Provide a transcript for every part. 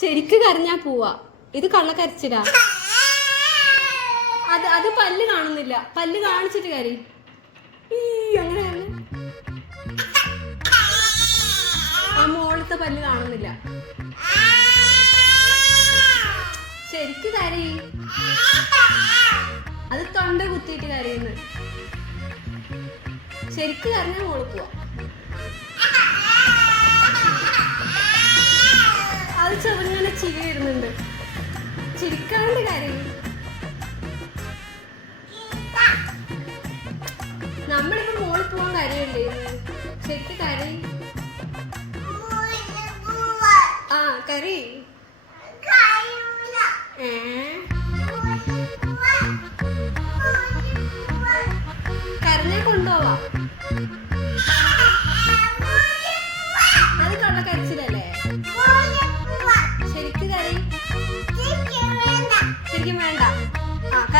ശരിക്ക് കരഞ്ഞാ പോവാ. ഇത് കള്ളക്കരച്ചിടാ അത് അത് പല്ല് കാണുന്നില്ല. പല്ല് കാണിച്ചിട്ട് കരി അങ്ങനെ ആ മോളത്തെ പല്ല് കാണുന്നില്ല. ശരിക്ക് കരി അത് തൊണ്ട കുത്തിയിട്ട് കരയുന്നു. ശരിക്ക് കരഞ്ഞാ മോൾ പോവാ. ചെറുങ്ങനെ ചിരി വരുന്നുണ്ട്. ചിരിക്കാണ്ട് കാര്യം. നമ്മളിപ്പോ മോളിൽ പോകാൻ കാര്യമല്ലേ ശരിക്ക് കരയി. ആ കരി ഏ? കരഞ്ഞാ കൊണ്ടുപോവാ.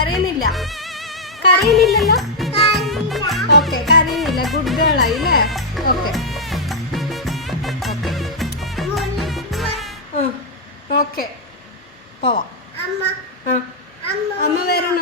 കരയുന്നില്ല കരയുന്നില്ലല്ലോ ഓക്കെ കരയുന്നില്ല ഗുഡ് ഗേൾ ആയി അല്ലേ? ഓക്കെ. ഓക്കെ. പോവാം. അമ്മ വരണോ